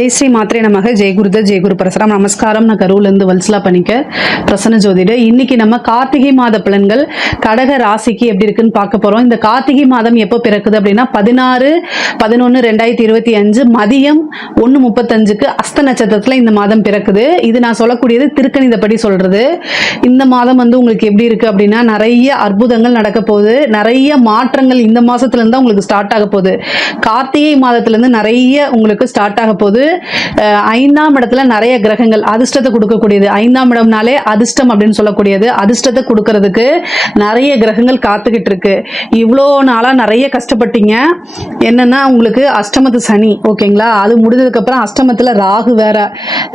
ஜெய் ஸ்ரீ மாத்திரை நமக ஜெயகுருத குருத ஜெய் குரு பரசுராம் நமஸ்காரம் நான் கரூர்லேருந்து வல்சலா பண்ணிக்க பிரசன்ன ஜோதிட இன்னைக்கு நம்ம கார்த்திகை மாத பலன்கள் கடக ராசிக்கு எப்படி இருக்குன்னு பார்க்க போகிறோம் இந்த கார்த்திகை மாதம் எப்போ பிறக்குது அப்படின்னா பதினாறு பதினொன்று ரெண்டாயிரத்தி இருபத்தி அஞ்சு மதியம் ஒன்று முப்பத்தஞ்சுக்கு அஸ்த நட்சத்திரத்தில் இந்த மாதம் பிறக்குது இது நான் சொல்லக்கூடியது திருக்கணிதப்படி சொல்கிறது இந்த மாதம் வந்து உங்களுக்கு எப்படி இருக்குது அப்படின்னா நிறைய அற்புதங்கள் நடக்க போகுது நிறைய மாற்றங்கள் இந்த மாதத்துலேருந்து தான் உங்களுக்கு ஸ்டார்ட் ஆக போகுது கார்த்திகை மாதத்துலேருந்து நிறைய உங்களுக்கு ஸ்டார்ட் ஆக போகுது ஐந்தாம் இடத்துல நிறைய கிரகங்கள் அதிர்ஷ்டத்தை கொடுக்கக்கூடியது ஐந்தாம் இடம்னாலே அதிர்ஷ்டம் அப்படின்னு சொல்லக்கூடியது அதிர்ஷ்டத்தை கொடுக்கறதுக்கு நிறைய கிரகங்கள் காத்துக்கிட்டு இருக்கு இவ்வளோ நாளாக நிறைய கஷ்டப்பட்டீங்க என்னன்னா உங்களுக்கு அஷ்டமத்து சனி ஓகேங்களா அது முடிஞ்சதுக்கப்புறம் அஷ்டமத்தில் ராகு வேற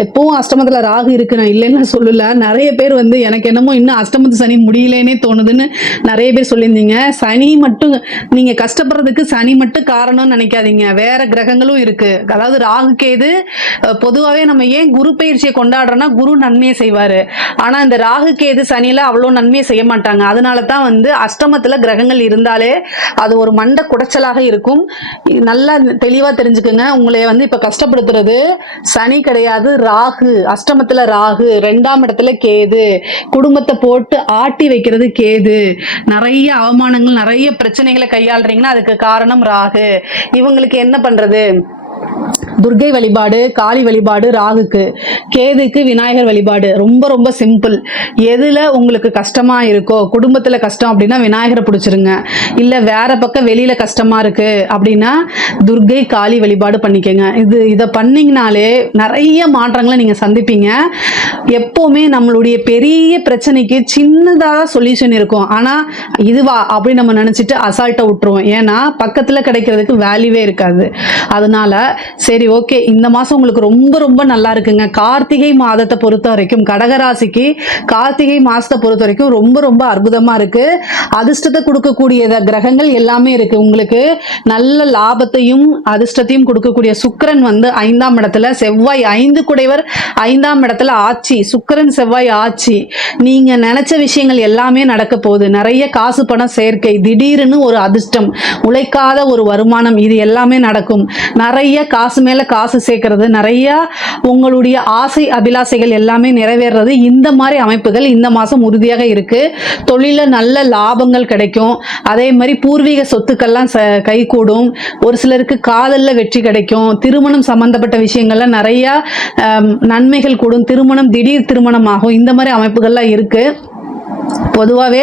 எப்பவும் அஷ்டமத்தில் ராகு இருக்கு நான் இல்லைன்னு சொல்லல நிறைய பேர் வந்து எனக்கு என்னமோ இன்னும் அஷ்டமத்து சனி முடியலேனே தோணுதுன்னு நிறைய பேர் சொல்லியிருந்தீங்க சனி மட்டும் நீங்கள் கஷ்டப்படுறதுக்கு சனி மட்டும் காரணம்னு நினைக்காதீங்க வேற கிரகங்களும் இருக்கு அதாவது ராகு கேது வந்து பொதுவாகவே நம்ம ஏன் குரு பயிற்சியை கொண்டாடுறோம்னா குரு நன்மையை செய்வார் ஆனால் இந்த ராகு கேது சனியில் அவ்வளோ நன்மையை செய்ய மாட்டாங்க அதனால தான் வந்து அஷ்டமத்தில் கிரகங்கள் இருந்தாலே அது ஒரு மண்ட குடைச்சலாக இருக்கும் நல்லா தெளிவாக தெரிஞ்சுக்குங்க உங்களை வந்து இப்போ கஷ்டப்படுத்துறது சனி கிடையாது ராகு அஷ்டமத்தில் ராகு ரெண்டாம் இடத்துல கேது குடும்பத்தை போட்டு ஆட்டி வைக்கிறது கேது நிறைய அவமானங்கள் நிறைய பிரச்சனைகளை கையாளுறீங்கன்னா அதுக்கு காரணம் ராகு இவங்களுக்கு என்ன பண்ணுறது துர்கை வழிபாடு காளி வழிபாடு ராகுக்கு கேதுக்கு விநாயகர் வழிபாடு ரொம்ப ரொம்ப சிம்பிள் எதில் உங்களுக்கு கஷ்டமாக இருக்கோ குடும்பத்தில் கஷ்டம் அப்படின்னா விநாயகரை பிடிச்சிருங்க இல்லை வேற பக்கம் வெளியில் கஷ்டமாக இருக்குது அப்படின்னா துர்கை காளி வழிபாடு பண்ணிக்கோங்க இது இதை பண்ணிங்கனாலே நிறைய மாற்றங்களை நீங்கள் சந்திப்பீங்க எப்போவுமே நம்மளுடைய பெரிய பிரச்சனைக்கு சின்னதாக சொல்யூஷன் இருக்கும் ஆனால் இதுவா அப்படின்னு நம்ம நினச்சிட்டு அசால்ட்டை விட்டுருவோம் ஏன்னா பக்கத்தில் கிடைக்கிறதுக்கு வேல்யூவே இருக்காது அதனால சரி சரி ஓகே இந்த மாதம் உங்களுக்கு ரொம்ப ரொம்ப நல்லா இருக்குங்க கார்த்திகை மாதத்தை பொறுத்த வரைக்கும் கடகராசிக்கு கார்த்திகை மாதத்தை பொறுத்த வரைக்கும் ரொம்ப ரொம்ப அற்புதமாக இருக்குது அதிர்ஷ்டத்தை கொடுக்கக்கூடிய கிரகங்கள் எல்லாமே இருக்குது உங்களுக்கு நல்ல லாபத்தையும் அதிர்ஷ்டத்தையும் கொடுக்கக்கூடிய சுக்கரன் வந்து ஐந்தாம் இடத்துல செவ்வாய் ஐந்து குடைவர் ஐந்தாம் இடத்துல ஆட்சி சுக்கரன் செவ்வாய் ஆட்சி நீங்கள் நினச்ச விஷயங்கள் எல்லாமே நடக்க போகுது நிறைய காசு பணம் சேர்க்கை திடீர்னு ஒரு அதிர்ஷ்டம் உழைக்காத ஒரு வருமானம் இது எல்லாமே நடக்கும் நிறைய காசு மேல காசு சேர்க்கறது நிறையா உங்களுடைய ஆசை அபிலாசைகள் எல்லாமே நிறைவேறது இந்த மாதிரி அமைப்புகள் இந்த மாதம் உறுதியாக இருக்குது தொழிலில் நல்ல லாபங்கள் கிடைக்கும் அதே மாதிரி பூர்வீக சொத்துக்கள்லாம் ச கூடும் ஒரு சிலருக்கு காதலில் வெற்றி கிடைக்கும் திருமணம் சம்மந்தப்பட்ட விஷயங்கள்லாம் நிறையா நன்மைகள் கூடும் திருமணம் திடீர் திருமணமாகும் இந்த மாதிரி அமைப்புகள்லாம் இருக்குது பொதுவாகவே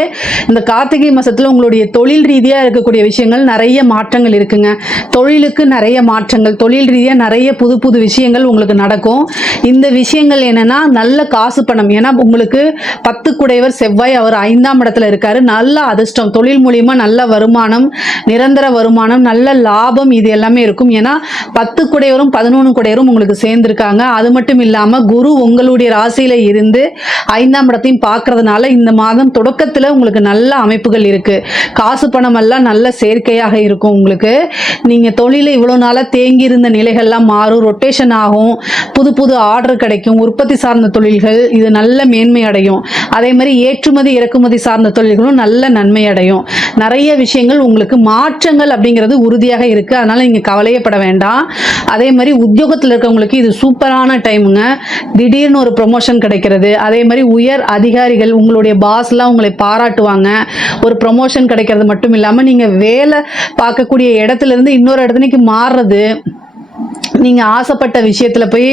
இந்த கார்த்திகை மாதத்தில் உங்களுடைய தொழில் ரீதியாக இருக்கக்கூடிய விஷயங்கள் நிறைய மாற்றங்கள் இருக்குங்க தொழிலுக்கு நிறைய மாற்றங்கள் தொழில் ரீதியாக நிறைய புது புது விஷயங்கள் உங்களுக்கு நடக்கும் இந்த விஷயங்கள் என்னென்னா நல்ல காசு பணம் ஏன்னா உங்களுக்கு பத்து குடையவர் செவ்வாய் அவர் ஐந்தாம் இடத்துல இருக்கார் நல்ல அதிர்ஷ்டம் தொழில் மூலியமாக நல்ல வருமானம் நிரந்தர வருமானம் நல்ல லாபம் இது எல்லாமே இருக்கும் ஏன்னா பத்து குடையவரும் பதினொன்று குடையரும் உங்களுக்கு சேர்ந்துருக்காங்க அது மட்டும் இல்லாமல் குரு உங்களுடைய ராசியில் இருந்து ஐந்தாம் இடத்தையும் பார்க்கறதுனால இந்த மாதம் தொடக்கத்தில் உங்களுக்கு நல்ல அமைப்புகள் இருக்குது காசு பணம் எல்லாம் நல்ல சேர்க்கையாக இருக்கும் உங்களுக்கு நீங்கள் தொழிலில் இவ்வளோ நாளாக தேங்கி இருந்த நிலைகள்லாம் மாறும் ரொட்டேஷன் ஆகும் புது புது ஆர்டர் கிடைக்கும் உற்பத்தி சார்ந்த தொழில்கள் இது நல்ல மேன்மை அடையும் அதே மாதிரி ஏற்றுமதி இறக்குமதி சார்ந்த தொழில்களும் நல்ல நன்மை அடையும் நிறைய விஷயங்கள் உங்களுக்கு மாற்றங்கள் அப்படிங்கிறது உறுதியாக இருக்குது அதனால் நீங்கள் கவலையப்பட வேண்டாம் அதே மாதிரி உத்தியோகத்தில் இருக்கவங்களுக்கு இது சூப்பரான டைமுங்க திடீர்னு ஒரு ப்ரொமோஷன் கிடைக்கிறது அதே மாதிரி உயர் அதிகாரிகள் உங்களுடைய பாஸ்லாம் உங்களை பாராட்டுவாங்க ஒரு ப்ரொமோஷன் கிடைக்கிறது மட்டும் இல்லாமல் நீங்கள் வேலை பார்க்கக்கூடிய இடத்துலேருந்து இன்னொரு இடத்துக்கு மாறுறது நீங்கள் ஆசைப்பட்ட விஷயத்தில் போய்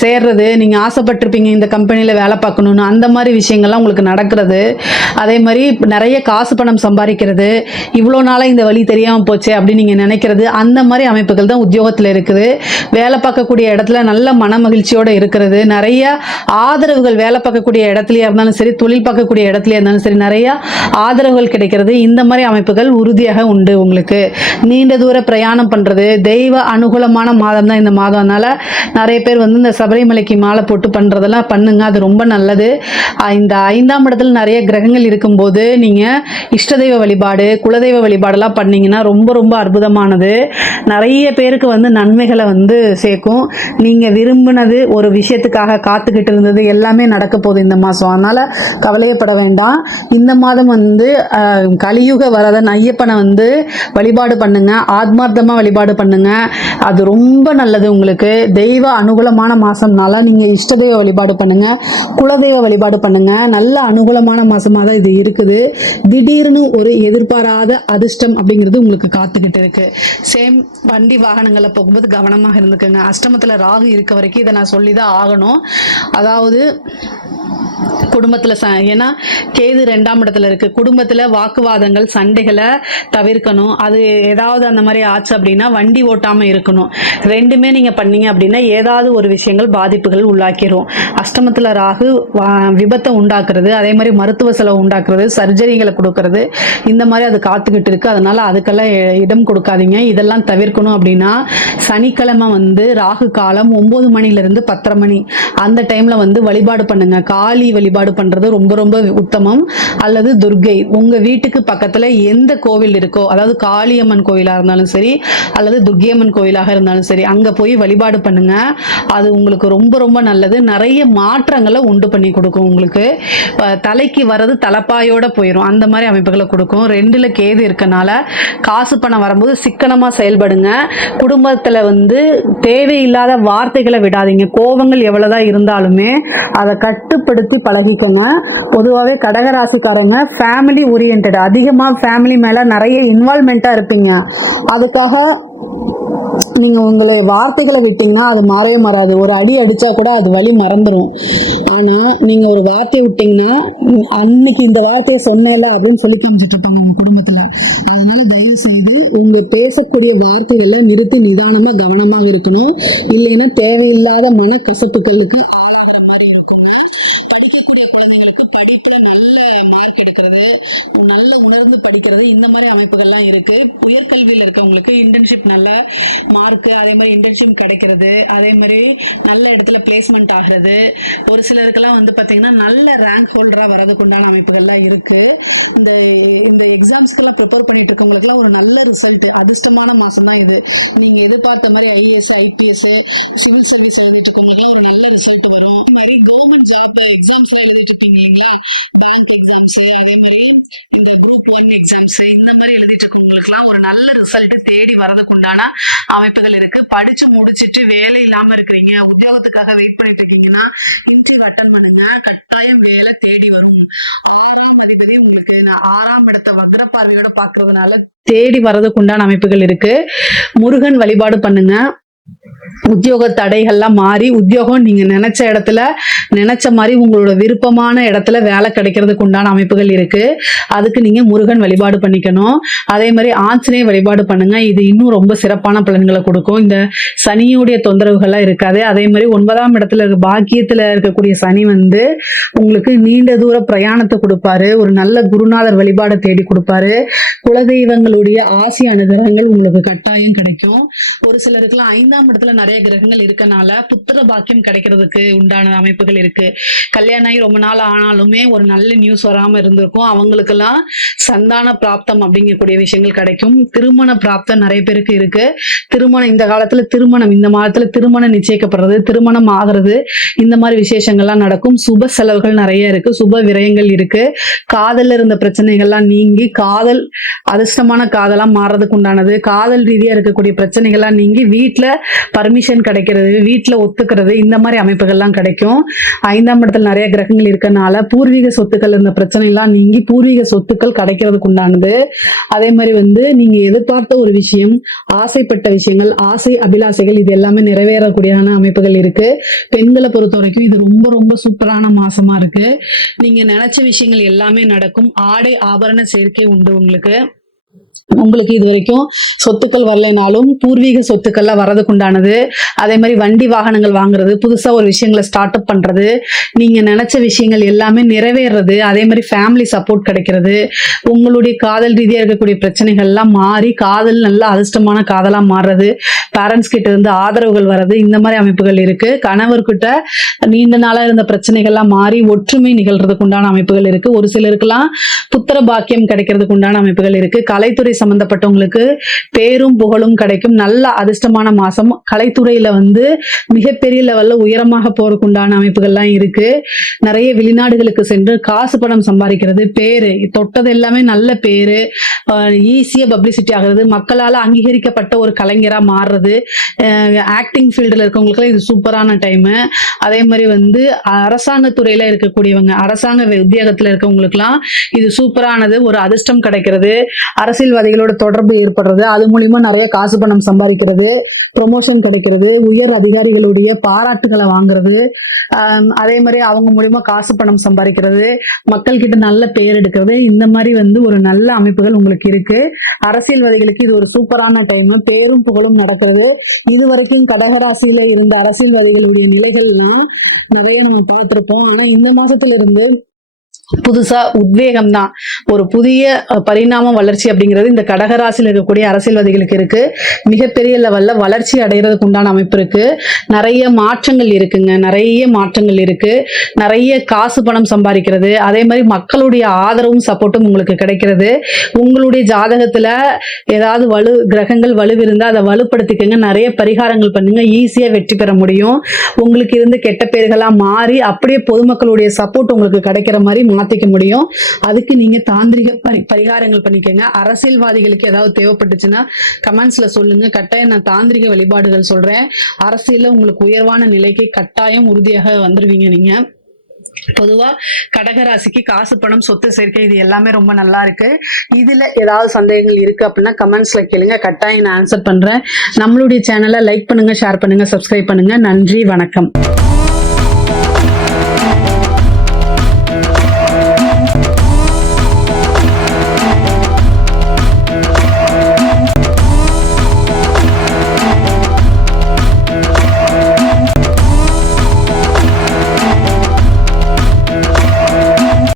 சேர்றது நீங்கள் ஆசைப்பட்டிருப்பீங்க இந்த கம்பெனியில் வேலை பார்க்கணுன்னு அந்த மாதிரி விஷயங்கள்லாம் உங்களுக்கு நடக்கிறது அதே மாதிரி நிறைய காசு பணம் சம்பாதிக்கிறது இவ்வளோ நாளாக இந்த வழி தெரியாமல் போச்சே அப்படின்னு நீங்கள் நினைக்கிறது அந்த மாதிரி அமைப்புகள் தான் உத்தியோகத்தில் இருக்குது வேலை பார்க்கக்கூடிய இடத்துல நல்ல மன மகிழ்ச்சியோடு இருக்கிறது நிறைய ஆதரவுகள் வேலை பார்க்கக்கூடிய இடத்துலையா இருந்தாலும் சரி தொழில் பார்க்கக்கூடிய இடத்துல இருந்தாலும் சரி நிறைய ஆதரவுகள் கிடைக்கிறது இந்த மாதிரி அமைப்புகள் உறுதியாக உண்டு உங்களுக்கு நீண்ட தூர பிரயாணம் பண்ணுறது தெய்வ அனுகூலமாக முக்கியமான மாதம் தான் இந்த மாதம் அதனால் நிறைய பேர் வந்து இந்த சபரிமலைக்கு மாலை போட்டு பண்ணுறதெல்லாம் பண்ணுங்க அது ரொம்ப நல்லது இந்த ஐந்தாம் இடத்துல நிறைய கிரகங்கள் இருக்கும்போது நீங்கள் இஷ்டதெய்வ வழிபாடு குலதெய்வ வழிபாடெல்லாம் பண்ணிங்கன்னா ரொம்ப ரொம்ப அற்புதமானது நிறைய பேருக்கு வந்து நன்மைகளை வந்து சேர்க்கும் நீங்கள் விரும்பினது ஒரு விஷயத்துக்காக காத்துக்கிட்டு இருந்தது எல்லாமே நடக்க போகுது இந்த மாதம் அதனால் கவலையப்பட வேண்டாம் இந்த மாதம் வந்து கலியுக வரதன் ஐயப்பனை வந்து வழிபாடு பண்ணுங்கள் ஆத்மார்த்தமாக வழிபாடு பண்ணுங்கள் அது ரொம்ப நல்லது உங்களுக்கு தெய்வ அனுகூலமான மாதம்னால நீங்கள் இஷ்ட தெய்வ வழிபாடு பண்ணுங்கள் குலதெய்வ வழிபாடு பண்ணுங்கள் நல்ல அனுகூலமான மாதமாக தான் இது இருக்குது திடீர்னு ஒரு எதிர்பாராத அதிர்ஷ்டம் அப்படிங்கிறது உங்களுக்கு காத்துக்கிட்டு இருக்கு சேம் வண்டி வாகனங்களில் போகும்போது கவனமாக இருந்துக்குங்க அஷ்டமத்தில் ராகு இருக்க வரைக்கும் இதை நான் சொல்லி தான் ஆகணும் அதாவது குடும்பத்தில் ச ஏன்னா கேது ரெண்டாம் இடத்துல இருக்குது குடும்பத்தில் வாக்குவாதங்கள் சண்டைகளை தவிர்க்கணும் அது ஏதாவது அந்த மாதிரி ஆச்சு அப்படின்னா வண்டி ஓட்டாமல் இருக்கணும் ரெண்டுமே நீங்கள் பண்ணீங்க அப்படின்னா ஏதாவது ஒரு விஷயங்கள் பாதிப்புகள் உள்ளாக்கிரும் அஷ்டமத்தில் ராகு விபத்தை உண்டாக்குறது அதே மாதிரி மருத்துவ செலவு உண்டாக்குறது சர்ஜரிகளை கொடுக்கறது இந்த மாதிரி அது காத்துக்கிட்டு இருக்கு அதனால அதுக்கெல்லாம் இடம் கொடுக்காதீங்க இதெல்லாம் தவிர்க்கணும் அப்படின்னா சனிக்கிழமை வந்து ராகு காலம் ஒம்பது மணிலிருந்து பத்தரை மணி அந்த டைமில் வந்து வழிபாடு பண்ணுங்க காளி வழிபாடு பண்ணுறது ரொம்ப ரொம்ப உத்தமம் அல்லது துர்கை உங்கள் வீட்டுக்கு பக்கத்தில் எந்த கோவில் இருக்கோ அதாவது காளியம்மன் கோயிலா இருந்தாலும் சரி அல்லது துர்கியம்மன் கோயிலாக இருந்தாலும் இருந்தாலும் சரி அங்கே போய் வழிபாடு பண்ணுங்க அது உங்களுக்கு ரொம்ப ரொம்ப நல்லது நிறைய மாற்றங்களை உண்டு பண்ணி கொடுக்கும் உங்களுக்கு தலைக்கு வர்றது தலைப்பாயோட போயிடும் அந்த மாதிரி அமைப்புகளை கொடுக்கும் ரெண்டில் கேது இருக்கனால காசு பணம் வரும்போது சிக்கனமாக செயல்படுங்க குடும்பத்தில் வந்து தேவையில்லாத வார்த்தைகளை விடாதீங்க கோபங்கள் எவ்வளவுதான் இருந்தாலுமே அதை கட்டுப்படுத்தி பழகிக்கோங்க பொதுவாகவே கடகராசிக்காரங்க ஃபேமிலி ஓரியன்ட் அதிகமாக ஃபேமிலி மேலே நிறைய இன்வால்மெண்ட்டாக இருப்பீங்க அதுக்காக நீங்கள் உங்களை வார்த்தைகளை விட்டிங்கன்னா அது மாறவே மாறாது ஒரு அடி அடித்தா கூட அது வழி மறந்துடும் ஆனால் நீங்கள் ஒரு வார்த்தையை விட்டிங்கன்னா அன்னைக்கு இந்த வார்த்தையை சொன்னேல அப்படின்னு சொல்லி காமிச்சிட்டு இருப்பாங்க உங்கள் குடும்பத்தில் அதனால் தயவு செய்து உங்கள் பேசக்கூடிய வார்த்தைகளை நிறுத்தி நிதானமாக கவனமாக இருக்கணும் இல்லைன்னா தேவையில்லாத மன கசப்புகளுக்கு ஆளாகிற மாதிரி இருக்கும் படிக்கக்கூடிய குழந்தைங்களுக்கு படிப்பில் நல்ல மார்க் எடுக்கிறது நல்ல உணர்ந்து படிக்கிறது இந்த மாதிரி அமைப்புகள்லாம் இருக்கு உயர்கல்வியில் இருக்கவங்களுக்கு இன்டர்ன்ஷிப் நல்ல மார்க் அதே மாதிரி இன்டர்ன்ஷிப் கிடைக்கிறது அதே மாதிரி நல்ல இடத்துல பிளேஸ்மெண்ட் ஆகிறது ஒரு சிலருக்கெல்லாம் வந்து பார்த்தீங்கன்னா நல்ல ரேங்க் ஹோல்டரா வரதுக்குண்டான உண்டான அமைப்புகள்லாம் இருக்கு இந்த இந்த எக்ஸாம்ஸ்க்கெல்லாம் ப்ரிப்பேர் பண்ணிட்டு இருக்கவங்களுக்குலாம் ஒரு நல்ல ரிசல்ட் அதிர்ஷ்டமான மாசம் தான் இது நீங்க எதிர்பார்த்த மாதிரி ஐஏஎஸ் ஐபிஎஸ் சிவில் சர்வீஸ் எழுதிட்டு இருக்கவங்க ஒரு நல்ல ரிசல்ட் வரும் மாதிரி கவர்மெண்ட் ஜாப் எக்ஸாம்ஸ் எழுதிட்டு இருப்பீங்க பேங்க் எக்ஸாம்ஸ் அதே மாதிரி இந்த குரூப் ஒன் எக்ஸாம்ஸ் இந்த மாதிரி எழுதிட்டு இருக்கவங்களுக்கு எல்லாம் ஒரு நல்ல ரிசல்ட் தேடி வர்றதுக்குண்டான அமைப்புகள் இருக்கு படிச்சு முடிச்சிட்டு வேலை இல்லாம இருக்கிறீங்க உத்தியோகத்துக்காக வெயிட் பண்ணிட்டு இருக்கீங்கன்னா இன்டர்வியூ அட்டன் பண்ணுங்க கட்டாயம் வேலை தேடி வரும் ஆறாம் அதிபதி உங்களுக்கு நான் ஆறாம் இடத்த வக்ர பார்வையோட பாக்குறதுனால தேடி வரதுக்கு உண்டான அமைப்புகள் இருக்கு முருகன் வழிபாடு பண்ணுங்க உத்தியோக தடைகள்லாம் மாறி உத்தியோகம் நீங்க நினைச்ச இடத்துல நினைச்ச மாதிரி உங்களோட விருப்பமான இடத்துல வேலை கிடைக்கிறதுக்கு உண்டான அமைப்புகள் இருக்கு அதுக்கு நீங்க முருகன் வழிபாடு பண்ணிக்கணும் அதே மாதிரி ஆஞ்சநேய வழிபாடு பண்ணுங்க இது இன்னும் ரொம்ப சிறப்பான பலன்களை கொடுக்கும் இந்த சனியுடைய தொந்தரவுகள்லாம் இருக்காது அதே மாதிரி ஒன்பதாம் இடத்துல இருக்க பாக்கியத்துல இருக்கக்கூடிய சனி வந்து உங்களுக்கு நீண்ட தூர பிரயாணத்தை கொடுப்பாரு ஒரு நல்ல குருநாதர் வழிபாடை தேடி கொடுப்பாரு குலதெய்வங்களுடைய ஆசி அனுகிரகங்கள் உங்களுக்கு கட்டாயம் கிடைக்கும் ஒரு சிலருக்குலாம் ஐந்து ஐந்தாம் இடத்துல நிறைய கிரகங்கள் இருக்கனால புத்திர பாக்கியம் கிடைக்கிறதுக்கு உண்டான அமைப்புகள் இருக்கு கல்யாணம் ஆகி ரொம்ப நாள் ஆனாலுமே ஒரு நல்ல நியூஸ் வராம இருந்திருக்கும் எல்லாம் சந்தான பிராப்தம் அப்படிங்கக்கூடிய விஷயங்கள் கிடைக்கும் திருமண பிராப்தம் நிறைய பேருக்கு இருக்கு திருமணம் இந்த காலத்துல திருமணம் இந்த மாதத்துல திருமணம் நிச்சயிக்கப்படுறது திருமணம் ஆகிறது இந்த மாதிரி விசேஷங்கள்லாம் நடக்கும் சுப செலவுகள் நிறைய இருக்கு சுப விரயங்கள் இருக்கு காதல்ல இருந்த பிரச்சனைகள்லாம் நீங்கி காதல் அதிர்ஷ்டமான காதலாம் மாறதுக்கு உண்டானது காதல் ரீதியா இருக்கக்கூடிய பிரச்சனைகள்லாம் நீங்கி வீட்டுல பர்மிஷன் கிடைக்கிறது வீட்டில் ஒத்துக்கிறது இந்த மாதிரி அமைப்புகள்லாம் கிடைக்கும் ஐந்தாம் இடத்துல நிறைய கிரகங்கள் இருக்கனால பூர்வீக சொத்துக்கள் இந்த பிரச்சனைலாம் நீங்கி பூர்வீக சொத்துக்கள் கிடைக்கிறதுக்கு உண்டானது அதே மாதிரி வந்து நீங்க எதிர்பார்த்த ஒரு விஷயம் ஆசைப்பட்ட விஷயங்கள் ஆசை அபிலாசைகள் இது எல்லாமே நிறைவேறக்கூடியான அமைப்புகள் இருக்கு பெண்களை பொறுத்த வரைக்கும் இது ரொம்ப ரொம்ப சூப்பரான மாசமா இருக்கு நீங்க நினைச்ச விஷயங்கள் எல்லாமே நடக்கும் ஆடை ஆபரண சேர்க்கை உண்டு உங்களுக்கு உங்களுக்கு இது வரைக்கும் சொத்துக்கள் வரலைனாலும் பூர்வீக சொத்துக்கள்லாம் வரதுக்கு அதே மாதிரி வண்டி வாகனங்கள் வாங்குறது புதுசாக ஒரு விஷயங்களை ஸ்டார்ட் அப் பண்ணுறது நீங்கள் நினச்ச விஷயங்கள் எல்லாமே நிறைவேறது அதே மாதிரி ஃபேமிலி சப்போர்ட் கிடைக்கிறது உங்களுடைய காதல் ரீதியாக இருக்கக்கூடிய பிரச்சனைகள்லாம் மாறி காதல் நல்ல அதிர்ஷ்டமான காதலாக மாறுறது பேரண்ட்ஸ் கிட்ட இருந்து ஆதரவுகள் வர்றது இந்த மாதிரி அமைப்புகள் இருக்குது கணவர்கிட்ட நீண்ட நாளாக இருந்த பிரச்சனைகள்லாம் மாறி ஒற்றுமை நிகழ்றதுக்கு உண்டான அமைப்புகள் இருக்குது ஒரு சிலருக்குலாம் புத்திர பாக்கியம் கிடைக்கிறதுக்குண்டான அமைப்புகள் இருக்குது கலைத்துறை சம்பந்தப்பட்டவங்களுக்கு பேரும் புகழும் கிடைக்கும் நல்ல அதிர்ஷ்டமான மாசம் கலைத்துறையில வந்து மிகப்பெரிய லெவல்ல உயரமாக போறதுக்கு உண்டான அமைப்புகள்லாம் இருக்கு நிறைய வெளிநாடுகளுக்கு சென்று காசு பணம் சம்பாதிக்கிறது பேரு தொட்டது எல்லாமே நல்ல பேரு ஈஸியா பப்ளிசிட்டி ஆகிறது மக்களால் அங்கீகரிக்கப்பட்ட ஒரு கலைஞராக மாறுறது ஆக்டிங் ஃபீல்டில் இருக்கவங்களுக்கு இது சூப்பரான டைம் அதே மாதிரி வந்து அரசாங்க துறையில இருக்கக்கூடியவங்க அரசாங்க உத்தியோகத்துல இருக்கவங்களுக்குலாம் இது சூப்பரானது ஒரு அதிர்ஷ்டம் கிடைக்கிறது அரசியல்வாதி அதிகாரிகளோட தொடர்பு ஏற்படுறது அது மூலியமா நிறைய காசு பணம் சம்பாதிக்கிறது ப்ரொமோஷன் கிடைக்கிறது உயர் அதிகாரிகளுடைய பாராட்டுகளை வாங்குறது அதே மாதிரி அவங்க மூலியமா காசு பணம் சம்பாதிக்கிறது மக்கள் கிட்ட நல்ல பெயர் எடுக்கிறது இந்த மாதிரி வந்து ஒரு நல்ல அமைப்புகள் உங்களுக்கு இருக்கு அரசியல்வாதிகளுக்கு இது ஒரு சூப்பரான டைம் பேரும் புகழும் நடக்கிறது இது வரைக்கும் கடகராசியில இருந்த அரசியல்வாதிகளுடைய நிலைகள்லாம் நிறைய நம்ம பார்த்திருப்போம் ஆனா இந்த மாசத்துல இருந்து புதுசா உத்வேகம் தான் ஒரு புதிய பரிணாம வளர்ச்சி அப்படிங்கிறது இந்த கடகராசியில் இருக்கக்கூடிய அரசியல்வாதிகளுக்கு இருக்கு மிகப்பெரிய லெவல்ல வளர்ச்சி அடைகிறதுக்கு உண்டான அமைப்பு இருக்கு நிறைய மாற்றங்கள் இருக்குங்க நிறைய மாற்றங்கள் இருக்கு நிறைய காசு பணம் சம்பாதிக்கிறது அதே மாதிரி மக்களுடைய ஆதரவும் சப்போர்ட்டும் உங்களுக்கு கிடைக்கிறது உங்களுடைய ஜாதகத்துல ஏதாவது வலு கிரகங்கள் இருந்தால் அதை வலுப்படுத்திக்கங்க நிறைய பரிகாரங்கள் பண்ணுங்க ஈஸியா வெற்றி பெற முடியும் உங்களுக்கு இருந்து கெட்ட பேர்களா மாறி அப்படியே பொதுமக்களுடைய சப்போர்ட் உங்களுக்கு கிடைக்கிற மாதிரி மாத்திக்க முடியும் அதுக்கு நீங்க தாந்திரிக பரி பரிகாரங்கள் பண்ணிக்கோங்க அரசியல்வாதிகளுக்கு ஏதாவது தேவைப்பட்டுச்சுன்னா கமெண்ட்ஸ்ல சொல்லுங்க கட்டாயம் நான் தாந்திரிக வழிபாடுகள் சொல்றேன் அரசியல உங்களுக்கு உயர்வான நிலைக்கு கட்டாயம் உறுதியாக வந்துருவீங்க நீங்க பொதுவா கடகராசிக்கு காசு பணம் சொத்து சேர்க்கை இது எல்லாமே ரொம்ப நல்லா இருக்கு இதுல ஏதாவது சந்தேகங்கள் இருக்கு அப்படின்னா கமெண்ட்ஸ்ல கேளுங்க கட்டாயம் நான் ஆன்சர் பண்றேன் நம்மளுடைய சேனலை லைக் பண்ணுங்க ஷேர் பண்ணுங்க சப்ஸ்கிரைப் பண்ணுங்க நன்றி வணக்கம்